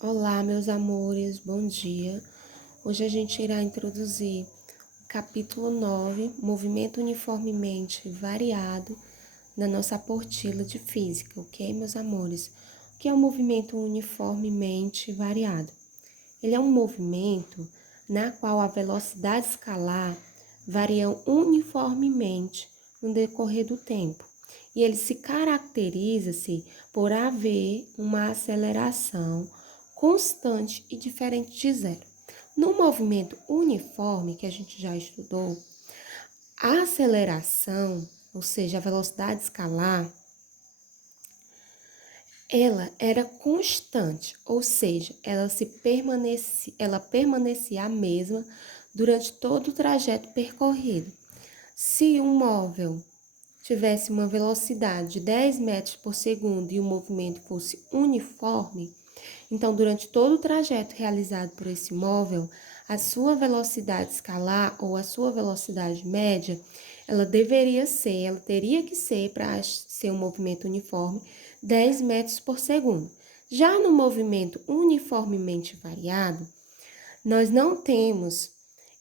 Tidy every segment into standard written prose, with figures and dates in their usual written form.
Olá, meus amores, bom dia. Hoje a gente irá introduzir o capítulo 9, movimento uniformemente variado, na nossa apostila de física, ok, meus amores? O que é um movimento uniformemente variado? Ele é um movimento na qual a velocidade escalar varia uniformemente no decorrer do tempo. E ele se caracteriza-se por haver uma aceleração constante e diferente de zero. No movimento uniforme, que a gente já estudou, a aceleração, ou seja, a velocidade escalar, ela era constante, ou seja, ela permanecia a mesma durante todo o trajeto percorrido. Se um móvel tivesse uma velocidade de 10 metros por segundo e o movimento fosse uniforme, então durante todo o trajeto realizado por esse móvel, a sua velocidade escalar ou a sua velocidade média, ela teria que ser, para ser um movimento uniforme, 10 metros por segundo. Já no movimento uniformemente variado, nós não temos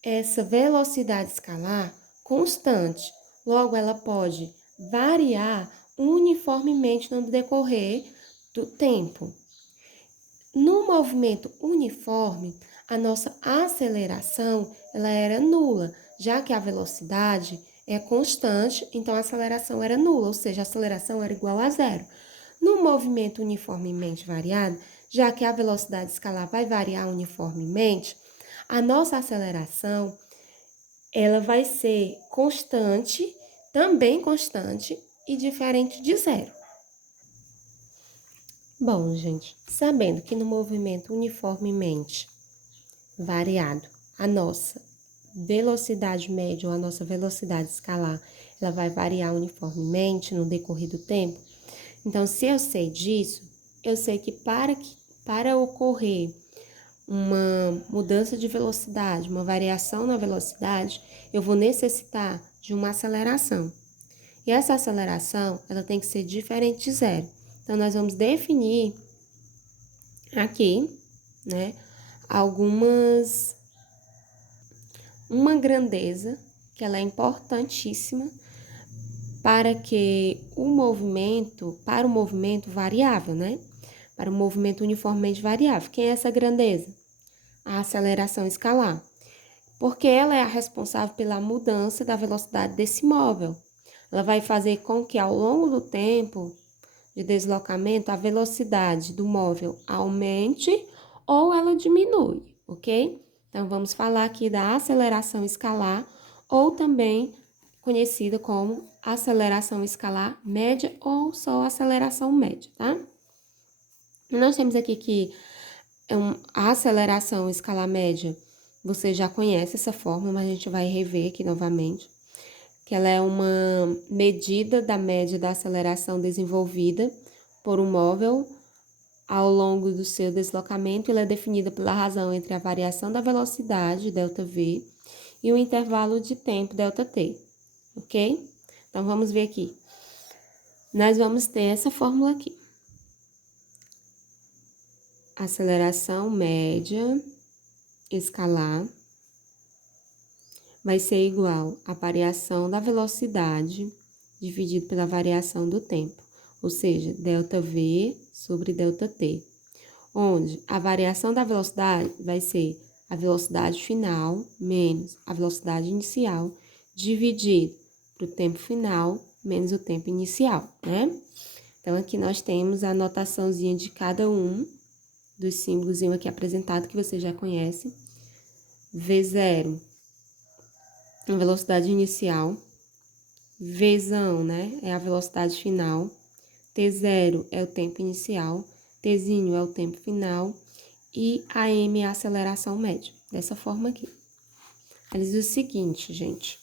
essa velocidade escalar constante. Logo, ela pode variar uniformemente no decorrer do tempo. No movimento uniforme, a nossa aceleração ela era nula, já que a velocidade é constante, então a aceleração era nula, ou seja, a aceleração era igual a zero. No movimento uniformemente variado, já que a velocidade escalar vai variar uniformemente, a nossa aceleração ela vai ser constante, também constante e diferente de zero. Bom, gente, sabendo que no movimento uniformemente variado, a nossa velocidade média ou a nossa velocidade escalar, ela vai variar uniformemente no decorrer do tempo. Então, se eu sei disso, eu sei que para ocorrer uma mudança de velocidade, uma variação na velocidade, eu vou necessitar de uma aceleração. E essa aceleração, ela tem que ser diferente de zero. Então, nós vamos definir aqui, né, uma grandeza que ela é importantíssima para o movimento variável, né? Para o movimento uniformemente variável. Quem é essa grandeza? A aceleração escalar. Porque ela é a responsável pela mudança da velocidade desse móvel. Ela vai fazer com que ao longo do tempo de deslocamento a velocidade do móvel aumente ou ela diminui, ok? Então vamos falar aqui da aceleração escalar ou também conhecida como aceleração escalar média ou só aceleração média, tá? Nós temos aqui que a aceleração escalar média, você já conhece essa fórmula, mas a gente vai rever aqui novamente, que ela é uma medida da média da aceleração desenvolvida por um móvel ao longo do seu deslocamento. Ela é definida pela razão entre a variação da velocidade, ΔV, e o intervalo de tempo, ΔT, ok? Então, vamos ver aqui. Nós vamos ter essa fórmula aqui. Aceleração média escalar vai ser igual à variação da velocidade dividido pela variação do tempo, ou seja, ΔV sobre ΔT, onde a variação da velocidade vai ser a velocidade final menos a velocidade inicial dividido para o tempo final menos o tempo inicial, né? Então, aqui nós temos a anotaçãozinha de cada um dos símbolos aqui apresentado que você já conhece. V0, a velocidade inicial. Vzão, né, é a velocidade final. T0 é o tempo inicial. Tzinho é o tempo final. E a M é a aceleração média. Dessa forma aqui. Ela diz o seguinte, gente.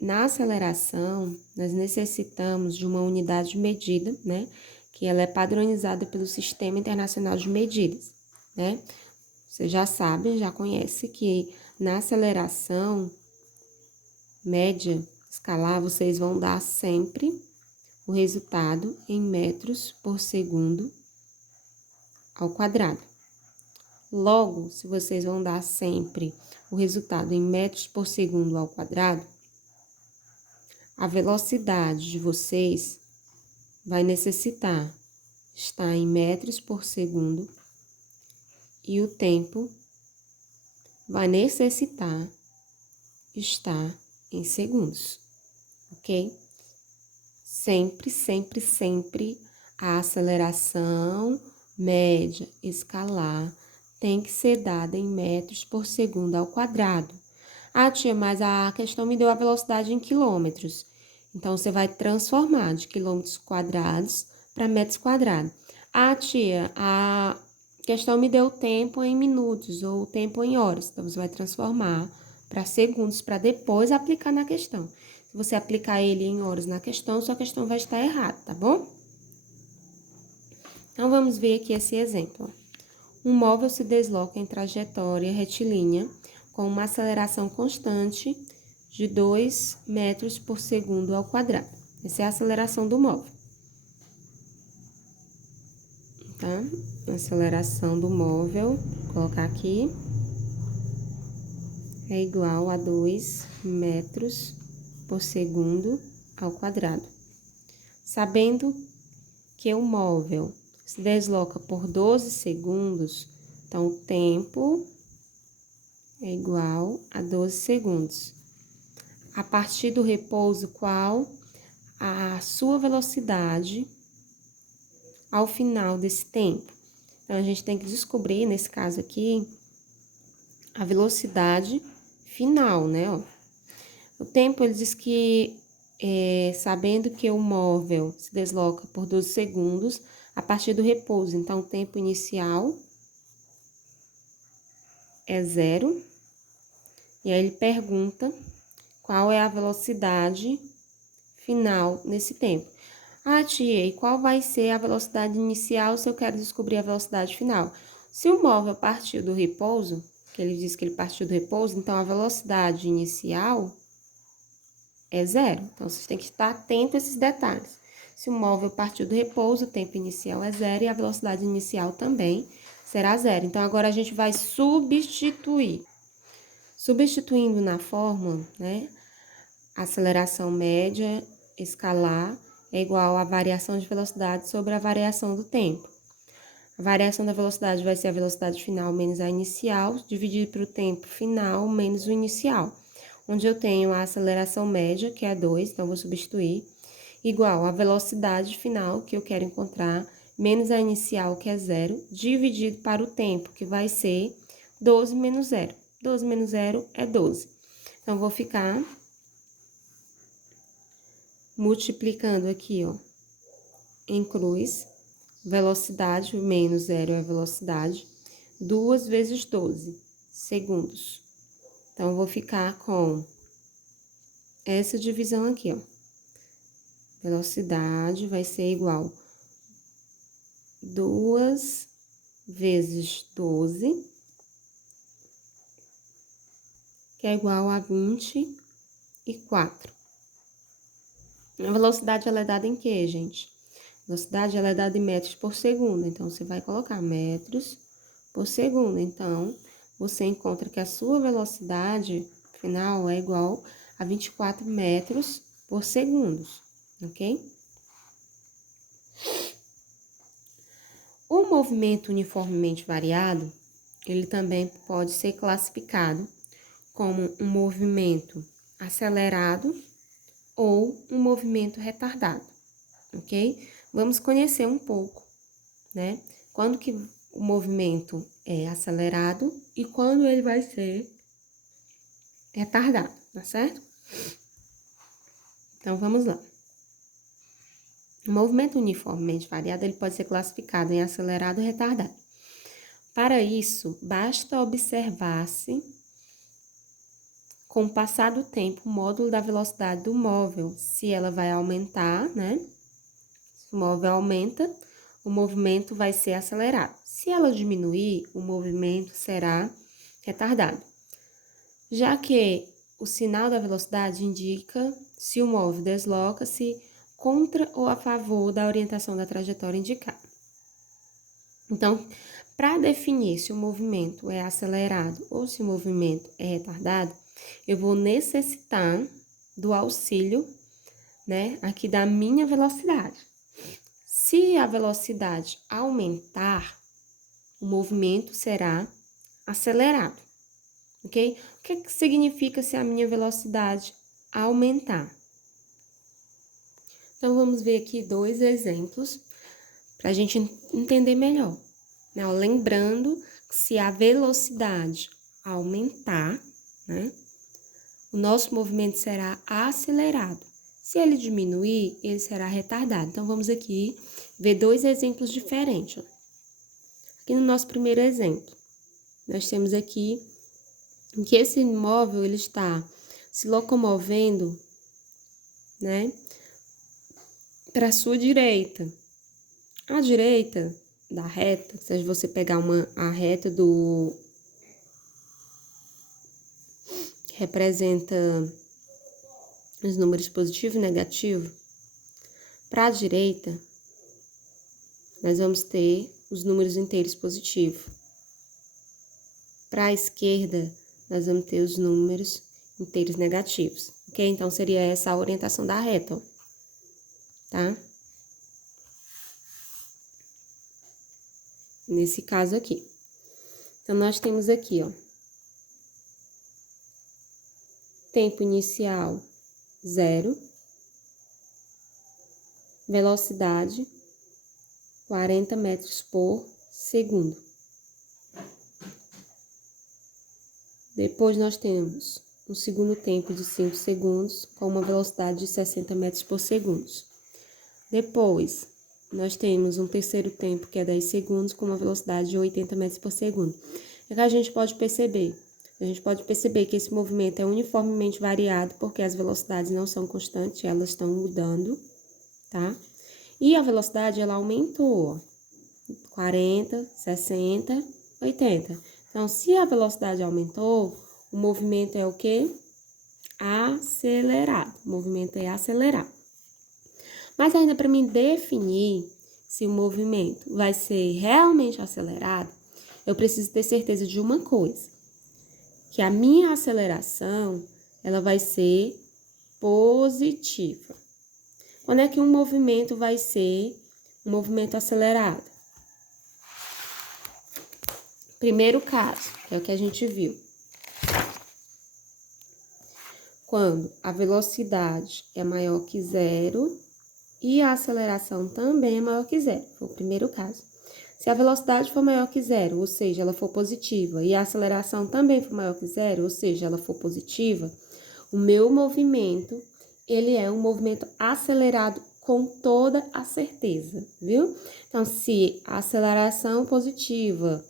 Na aceleração, nós necessitamos de uma unidade de medida, né? Que ela é padronizada pelo Sistema Internacional de Medidas, né? Você já sabe, já conhece que na aceleração média escalar, vocês vão dar sempre o resultado em metros por segundo ao quadrado. Logo, se vocês vão dar sempre o resultado em metros por segundo ao quadrado, a velocidade de vocês vai necessitar estar em metros por segundo e o tempo vai necessitar estar em segundos, ok? Sempre, sempre, sempre a aceleração média escalar tem que ser dada em metros por segundo ao quadrado. Ah, tia, mas a questão me deu a velocidade em quilômetros. Então, você vai transformar de quilômetros quadrados para metros quadrados. Ah, tia, a questão me deu o tempo em minutos ou o tempo em horas. Então, você vai transformar para segundos para depois aplicar na questão. Se você aplicar ele em horas na questão, sua questão vai estar errada, tá bom? Então, vamos ver aqui esse exemplo. Um móvel se desloca em trajetória retilínea com uma aceleração constante de 2 metros por segundo ao quadrado. Essa é a aceleração do móvel. Tá? A aceleração do móvel, vou colocar aqui, é igual a 2 metros por segundo ao quadrado. Sabendo que o móvel se desloca por 12 segundos, então o tempo é igual a 12 segundos. A partir do repouso, qual a sua velocidade ao final desse tempo? Então, a gente tem que descobrir, nesse caso aqui, a velocidade final, né? Ó. O tempo, ele diz que, sabendo que o móvel se desloca por 12 segundos, a partir do repouso. Então, o tempo inicial é 0. E aí, ele pergunta qual é a velocidade final nesse tempo. Ah, tia, e qual vai ser a velocidade inicial se eu quero descobrir a velocidade final? Se o móvel partiu do repouso, que ele diz que ele partiu do repouso, então a velocidade inicial é 0. Então, vocês têm que estar atento a esses detalhes. Se o móvel partiu do repouso, o tempo inicial é 0 e a velocidade inicial também será 0. Então, agora a gente vai substituir. Substituindo na fórmula, né? A aceleração média escalar é igual à variação de velocidade sobre a variação do tempo. A variação da velocidade vai ser a velocidade final menos a inicial, dividido pelo tempo final menos o inicial. Onde eu tenho a aceleração média, que é 2, então vou substituir, igual a velocidade final, que eu quero encontrar, menos a inicial, que é 0, dividido para o tempo, que vai ser 12 menos 0. 12 menos 0 é 12. Então, vou ficar multiplicando aqui, ó, em cruz, velocidade menos 0 é velocidade, 2 vezes 12 segundos. Então, eu vou ficar com essa divisão aqui, ó. Velocidade vai ser igual 2 vezes 12, que é igual a 24. A velocidade, ela é dada em quê, gente? A velocidade, ela é dada em metros por segundo. Então, você vai colocar metros por segundo. Então, você encontra que a sua velocidade final é igual a 24 metros por segundo, ok? O movimento uniformemente variado, ele também pode ser classificado como um movimento acelerado ou um movimento retardado, ok? Vamos conhecer um pouco, né? Quando que o movimento é acelerado e quando ele vai ser retardado, tá certo? Então, vamos lá. O movimento uniformemente variado, ele pode ser classificado em acelerado e retardado. Para isso, basta observar-se, com o passar do tempo, o módulo da velocidade do móvel, se ela vai aumentar, né? Se o móvel aumenta, o movimento vai ser acelerado. Se ela diminuir, o movimento será retardado. Já que o sinal da velocidade indica se o móvel desloca-se contra ou a favor da orientação da trajetória indicada. Então, para definir se o movimento é acelerado ou se o movimento é retardado, eu vou necessitar do auxílio, né, aqui da minha velocidade. Se a velocidade aumentar, o movimento será acelerado, ok? O que significa se a minha velocidade aumentar? Então, vamos ver aqui 2 exemplos para a gente entender melhor. Né? Lembrando que se a velocidade aumentar, né, o nosso movimento será acelerado. Se ele diminuir, ele será retardado. Então, vamos aqui ver 2 exemplos diferentes. Ó. Aqui no nosso primeiro exemplo, nós temos aqui que esse móvel ele está se locomovendo, né, para a sua direita. À direita da reta, se você pegar a reta do... representa os números positivo e negativo. Para a direita, nós vamos ter os números inteiros positivos. Para a esquerda, nós vamos ter os números inteiros negativos, ok? Então, seria essa a orientação da reta, ó, tá? Nesse caso aqui. Então, nós temos aqui, ó, tempo inicial 0, velocidade 40 metros por segundo. Depois nós temos um segundo tempo de 5 segundos com uma velocidade de 60 metros por segundo. Depois nós temos um terceiro tempo que é 10 segundos com uma velocidade de 80 metros por segundo. O que a gente pode perceber? A gente pode perceber que esse movimento é uniformemente variado porque as velocidades não são constantes, elas estão mudando, tá? E a velocidade, ela aumentou, ó, 40, 60, 80. Então, se a velocidade aumentou, o movimento é o quê? Acelerado. O movimento é acelerado. Mas ainda para mim definir se o movimento vai ser realmente acelerado, eu preciso ter certeza de uma coisa, que a minha aceleração, ela vai ser positiva. Quando é que um movimento vai ser um movimento acelerado? Primeiro caso, que é o que a gente viu. Quando a velocidade é maior que 0 e a aceleração também é maior que 0. Foi o primeiro caso. Se a velocidade for maior que 0, ou seja, ela for positiva, e a aceleração também for maior que 0, ou seja, ela for positiva, o meu movimento, ele é um movimento acelerado com toda a certeza, viu? Então, se a aceleração positiva,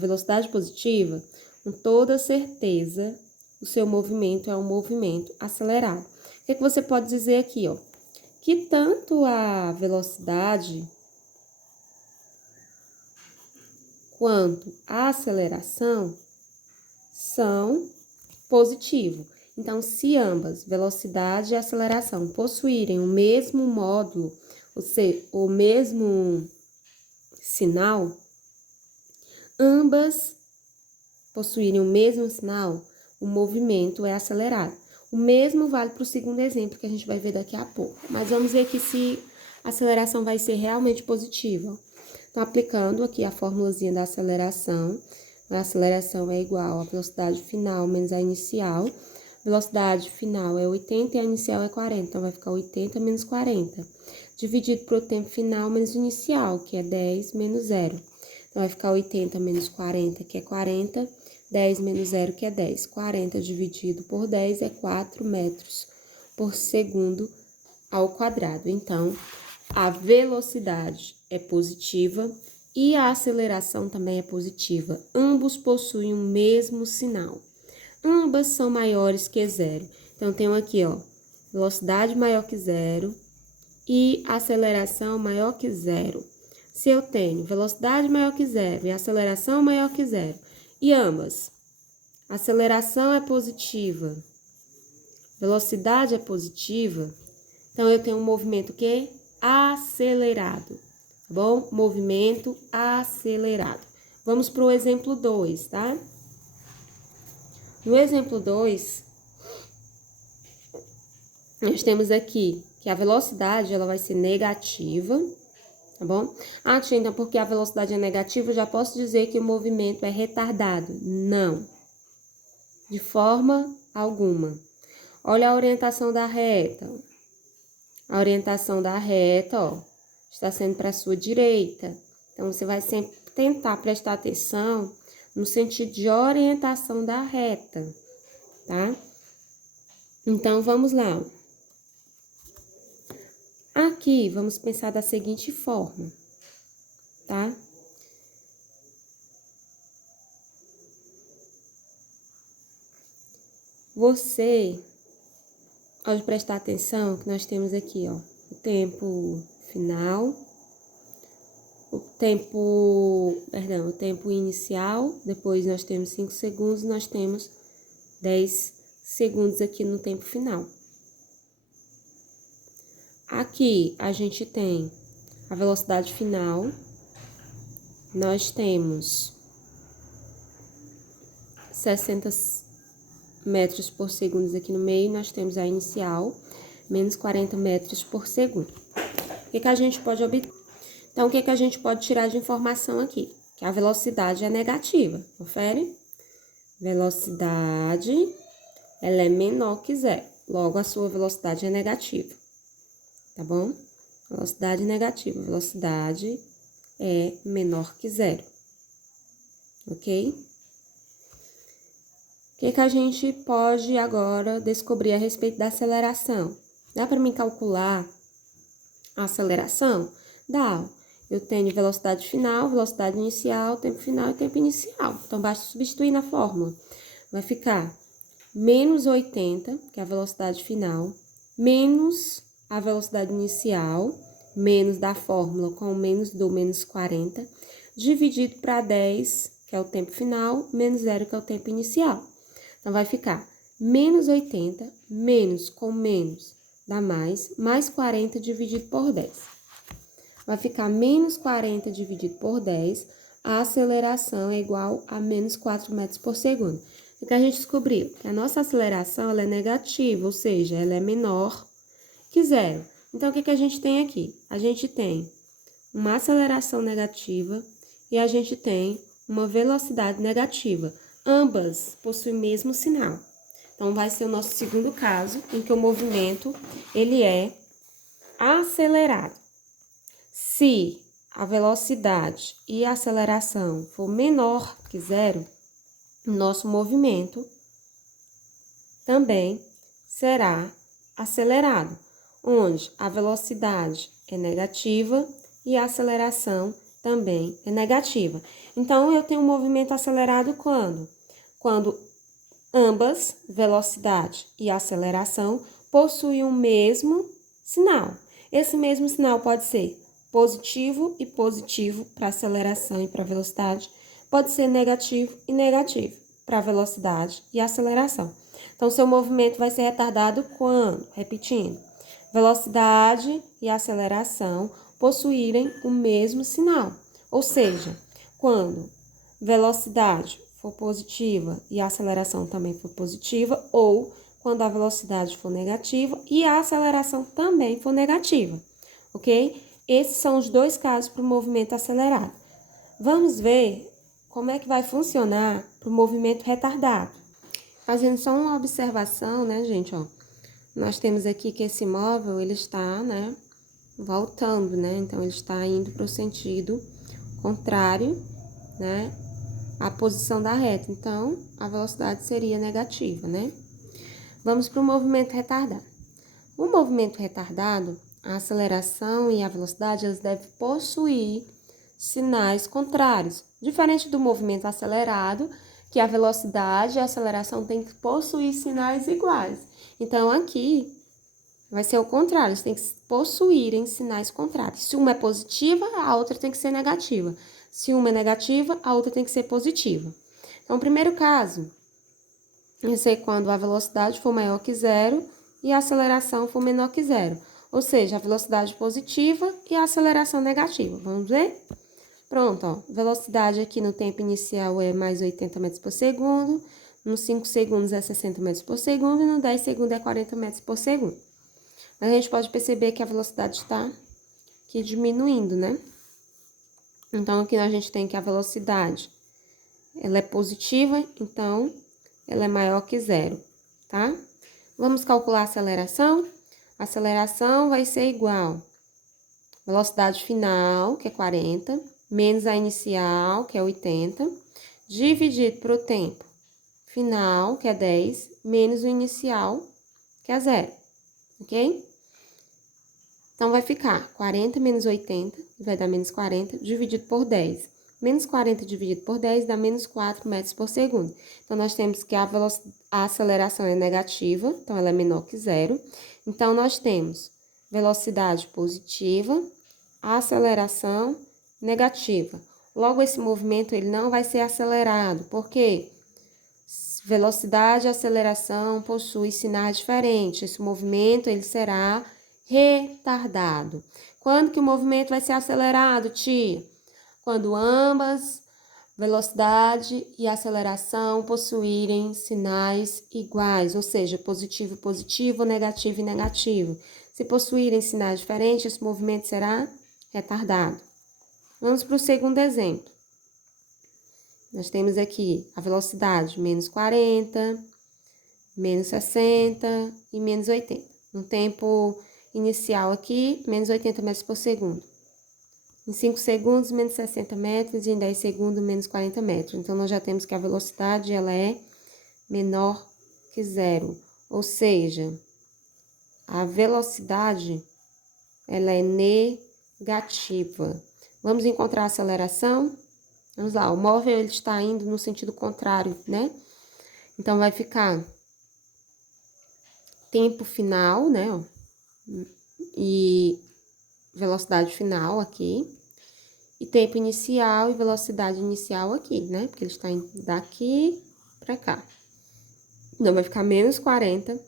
velocidade positiva, com toda certeza, o seu movimento é um movimento acelerado. O que você pode dizer aqui, ó? Que tanto a velocidade quanto a aceleração são positivos. Então, se ambas, velocidade e aceleração, possuírem o mesmo módulo, ou seja, o mesmo sinal, ambas possuírem o mesmo sinal, o movimento é acelerado. O mesmo vale para o segundo exemplo que a gente vai ver daqui a pouco. Mas vamos ver aqui se a aceleração vai ser realmente positiva. Então, aplicando aqui a formulazinha da aceleração, a aceleração é igual à velocidade final menos a inicial. Velocidade final é 80 e a inicial é 40, então vai ficar 80 menos 40. Dividido pelo tempo final menos o inicial, que é 10 menos 0. Então, vai ficar 80 menos 40, que é 40, 10 menos 0, que é 10. 40 dividido por 10 é 4 metros por segundo ao quadrado. Então, a velocidade é positiva e a aceleração também é positiva. Ambos possuem o mesmo sinal. Ambas são maiores que 0. Então, tenho aqui, ó, velocidade maior que 0 e aceleração maior que 0. Se eu tenho velocidade maior que 0 e aceleração maior que 0, e ambas, aceleração é positiva, velocidade é positiva, então eu tenho um movimento que acelerado. tá bom? Movimento acelerado. Vamos para o exemplo 2, tá? No exemplo 2, nós temos aqui que a velocidade, ela vai ser negativa, tá bom? Ah, tia, então porque a velocidade é negativa, eu já posso dizer que o movimento é retardado? Não, de forma alguma. Olha a orientação da reta. A orientação da reta, ó, está sendo para a sua direita. Então, você vai sempre tentar prestar atenção no sentido de orientação da reta, tá? Então, vamos lá. Aqui, vamos pensar da seguinte forma, tá? Você pode prestar atenção que nós temos aqui, ó, o tempo final, o tempo inicial, depois nós temos 5 segundos, nós temos 10 segundos aqui no tempo final. Aqui a gente tem a velocidade final, nós temos 60 metros por segundo aqui no meio, nós temos a inicial, menos 40 metros por segundo. O que a gente pode obter? Então, o que a gente pode tirar de informação aqui? Que a velocidade é negativa, confere? Velocidade, ela é menor que zero, logo a sua velocidade é negativa, tá bom? Velocidade negativa, velocidade é menor que zero, ok? O que a gente pode agora descobrir a respeito da aceleração? Dá para mim calcular a aceleração? Dá. Eu tenho velocidade final, velocidade inicial, tempo final e tempo inicial. Então, basta substituir na fórmula. Vai ficar menos 80, que é a velocidade final, menos a velocidade inicial, menos da fórmula com menos do menos 40, dividido para 10, que é o tempo final, menos 0, que é o tempo inicial. Então, vai ficar menos 80, menos com menos dá mais 40 dividido por 10. Vai ficar menos 40 dividido por 10, a aceleração é igual a menos 4 metros por segundo. O que a gente descobriu? Que a nossa aceleração ela é negativa, ou seja, ela é menor que zero. Então, o que a gente tem aqui? A gente tem uma aceleração negativa e a gente tem uma velocidade negativa. Ambas possuem o mesmo sinal. Então, vai ser o nosso segundo caso, em que o movimento, ele é acelerado. Se a velocidade e a aceleração for menor que zero, nosso movimento também será acelerado, onde a velocidade é negativa e a aceleração também é negativa. Então, eu tenho um movimento acelerado quando? Quando ambas, velocidade e aceleração, possuem o mesmo sinal. Esse mesmo sinal pode ser positivo e positivo para aceleração e para velocidade, pode ser negativo e negativo para velocidade e aceleração. Então, seu movimento vai ser retardado quando? Repetindo, velocidade e aceleração possuírem o mesmo sinal, ou seja, quando velocidade for positiva e a aceleração também for positiva, ou quando a velocidade for negativa e a aceleração também for negativa, ok? Esses são os dois casos para o movimento acelerado. Vamos ver como é que vai funcionar para o movimento retardado. Fazendo só uma observação, né, gente, ó. Nós temos aqui que esse móvel, ele está, né, voltando, né? Então, ele está indo para o sentido contrário, né, à posição da reta. Então, a velocidade seria negativa, né? Vamos para o movimento retardado. O movimento retardado, a aceleração e a velocidade, elas devem possuir sinais contrários. Diferente do movimento acelerado, que a velocidade e a aceleração têm que possuir sinais iguais. Então, aqui vai ser o contrário, eles têm que possuírem sinais contrários. Se uma é positiva, a outra tem que ser negativa. Se uma é negativa, a outra tem que ser positiva. Então, o primeiro caso, vai ser quando a velocidade for maior que zero e a aceleração for menor que zero. Ou seja, a velocidade positiva e a aceleração negativa. Vamos ver? Pronto, ó. Velocidade aqui no tempo inicial é mais 80 metros por segundo. Nos 5 segundos é 60 metros por segundo. E no 10 segundos é 40 metros por segundo. Mas a gente pode perceber que a velocidade está aqui diminuindo, né? Então, aqui a gente tem que a velocidade, ela é positiva, então, ela é maior que zero, tá? Vamos calcular a aceleração? A aceleração vai ser igual velocidade final, que é 40, menos a inicial, que é 80, dividido para o tempo final, que é 10, menos o inicial, que é 0, ok? Então, vai ficar 40 menos 80, vai dar menos 40, dividido por 10. Menos 40 dividido por 10 dá menos 4 metros por segundo. Então, nós temos que a aceleração é negativa, então ela é menor que zero. Então, nós temos velocidade positiva, aceleração negativa. Logo, esse movimento ele não vai ser acelerado. Por quê? Velocidade e aceleração possuem sinais diferentes. Esse movimento ele será retardado. Quando que o movimento vai ser acelerado, tia? Quando ambas velocidade e aceleração possuírem sinais iguais, ou seja, positivo, positivo, negativo e negativo. Se possuírem sinais diferentes, esse movimento será retardado. Vamos para o segundo exemplo. Nós temos aqui a velocidade menos 40, menos 60 e menos 80. No tempo inicial aqui, menos 80 metros por segundo. Em 5 segundos, menos 60 metros, e em 10 segundos, menos 40 metros. Então, nós já temos que a velocidade, ela é menor que zero. Ou seja, a velocidade, ela é negativa. Vamos encontrar a aceleração? Vamos lá, o móvel, ele está indo no sentido contrário, né? Então, vai ficar tempo final, né, ó, e velocidade final aqui, e tempo inicial e velocidade inicial aqui, né, porque ele está indo daqui para cá. Então, vai ficar menos 40,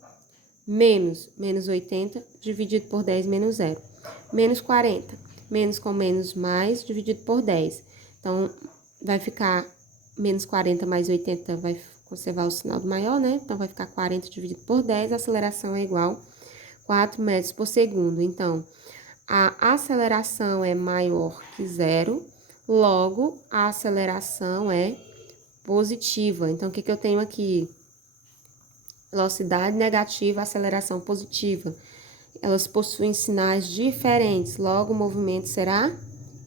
menos 80, dividido por 10, menos 0. Menos 40, menos com menos mais, dividido por 10. Então, vai ficar menos 40 mais 80, vai conservar o sinal do maior, né? Então, vai ficar 40 dividido por 10, a aceleração é igual a 4 metros por segundo. Então, a aceleração é maior que zero, logo, a aceleração é positiva. Então, o que eu tenho aqui? Velocidade negativa, aceleração positiva. Elas possuem sinais diferentes, logo, o movimento será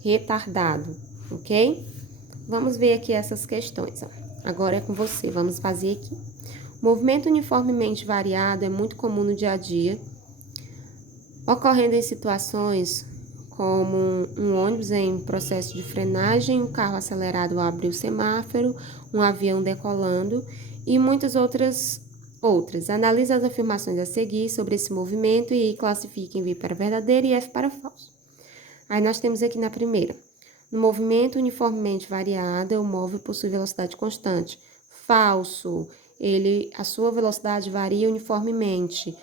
retardado, ok? Vamos ver aqui essas questões, ó. Agora é com você, vamos fazer aqui. O movimento uniformemente variado é muito comum no dia a dia, ocorrendo em situações como um ônibus em processo de frenagem, um carro acelerado ao abrir o semáforo, um avião decolando e muitas outras. Analise as afirmações a seguir sobre esse movimento e classifique em V para verdadeiro e F para falso. Aí nós temos aqui na primeira. No movimento uniformemente variado, o móvel possui velocidade constante. Falso. A sua velocidade varia uniformemente,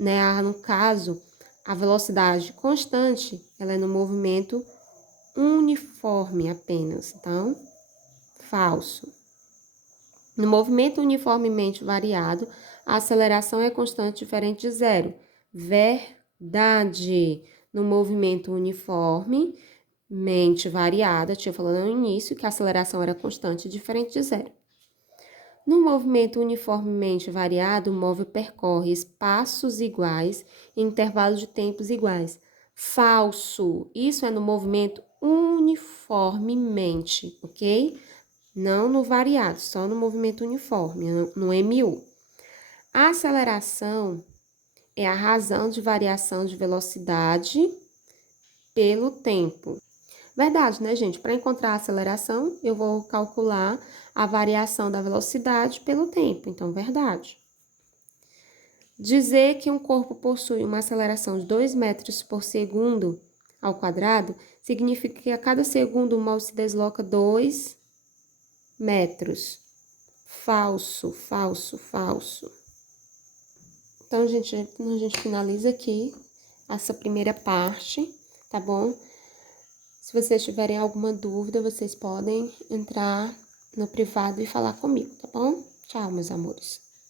né? No caso, a velocidade constante, ela é no movimento uniforme apenas. Então, falso. No movimento uniformemente variado, a aceleração é constante diferente de zero. Verdade. No movimento uniformemente variado, eu tinha falado no início que a aceleração era constante diferente de zero. No movimento uniformemente variado, o móvel percorre espaços iguais em intervalos de tempos iguais. Falso. Isso é no movimento uniformemente, ok? Não no variado, só no movimento uniforme, no MU. A aceleração é a razão de variação de velocidade pelo tempo. Verdade, né, gente? Para encontrar a aceleração, eu vou calcular a variação da velocidade pelo tempo. Então, verdade. Dizer que um corpo possui uma aceleração de 2 metros por segundo ao quadrado significa que a cada segundo o móvel se desloca 2 metros. Falso, falso, falso. Então, gente, a gente finaliza aqui essa primeira parte, tá bom? Se vocês tiverem alguma dúvida, vocês podem entrar no privado e falar comigo, tá bom? Tchau, meus amores.